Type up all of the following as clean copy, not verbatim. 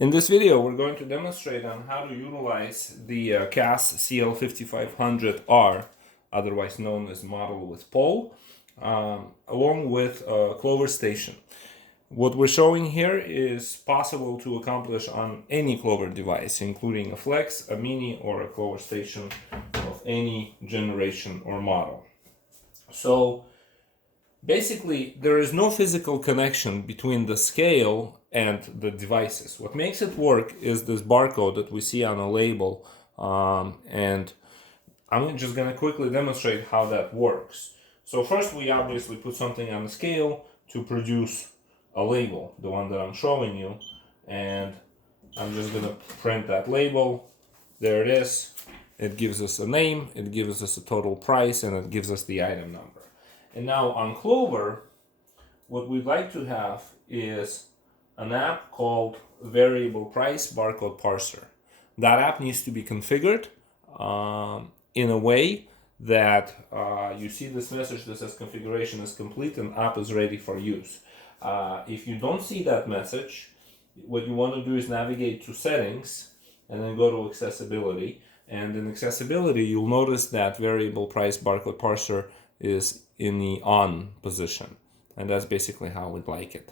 In this video, we're going to demonstrate on how to utilize the CAS CL5500R, otherwise known as model with pole, along with Clover station. What we're showing here is possible to accomplish on any Clover device, including a Flex, a Mini, or a Clover station of any generation or model. So basically, there is no physical connection between the scale and the devices. What makes it work is this barcode that we see on a label, and I'm just going to quickly demonstrate how that works. So first, we obviously put something on the scale to produce a label, the one that I'm showing you, and I'm just going to print that label. There it is. It gives us a name, it gives us a total price, and it gives us the item number. And now on Clover, what we'd like to have is an app called Variable Price Barcode Parser. That app needs to be configured in a way that you see this message that says configuration is complete and app is ready for use. If you don't see that message, what you want to do is navigate to settings and then go to accessibility. And in accessibility, you'll notice that Variable Price Barcode Parser is in the on position, and that's basically how we'd like it.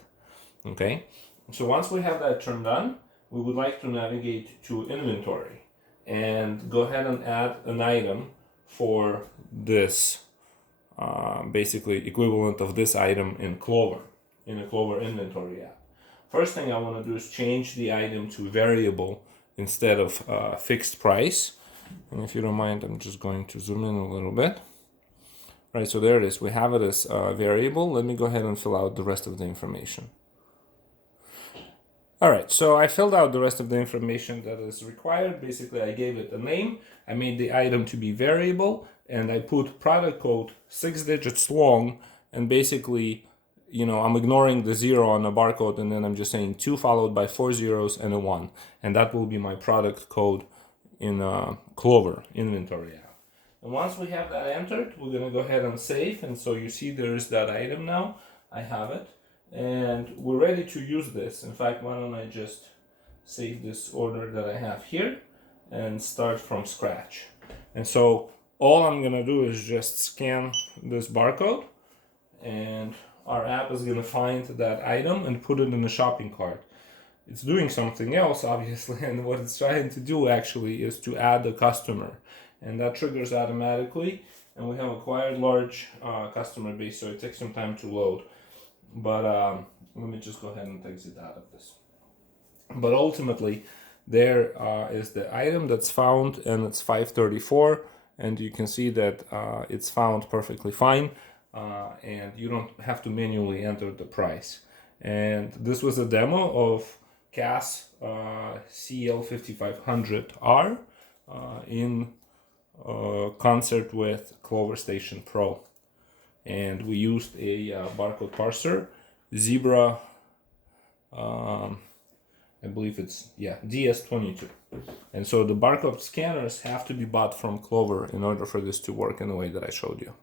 Okay, so once we have that turned on, we would like to navigate to inventory and go ahead and add an item for this basically equivalent of this item in Clover, in a Clover inventory app. First thing I want to do is change the item to variable instead of fixed price. And if you don't mind, I'm just going to zoom in a little bit. Right, so there it is. We have it as a variable. Let me go ahead and fill out the rest of the information. All right, so I filled out the rest of the information that is required. Basically, I gave it a name. I made the item to be variable, and I put product code 6 digits long, and basically, I'm ignoring the 0 on the barcode, and then I'm just saying 2 followed by 4 zeros and a 1. And that will be my product code in Clover inventory app. And once we have that entered, we're going to go ahead and save. And so you see there's that item now. I have it. And we're ready to use this. In fact, why don't I just save this order that I have here and start from scratch. And so all I'm going to do is just scan this barcode, and our app is going to find that item and put it in the shopping cart. It's doing something else, obviously, and what it's trying to do actually is to add a customer. And that triggers automatically, and we have a quite large customer base, so it takes some time to load. But let me just go ahead and exit out of this. But ultimately, there is the item that's found, and it's 534, and you can see that it's found perfectly fine, and you don't have to manually enter the price. And this was a demo of CAS CL5500R in concert with Clover Station Pro, and we used a barcode parser, Zebra, I believe it's DS22, and so the barcode scanners have to be bought from Clover in order for this to work in the way that I showed you.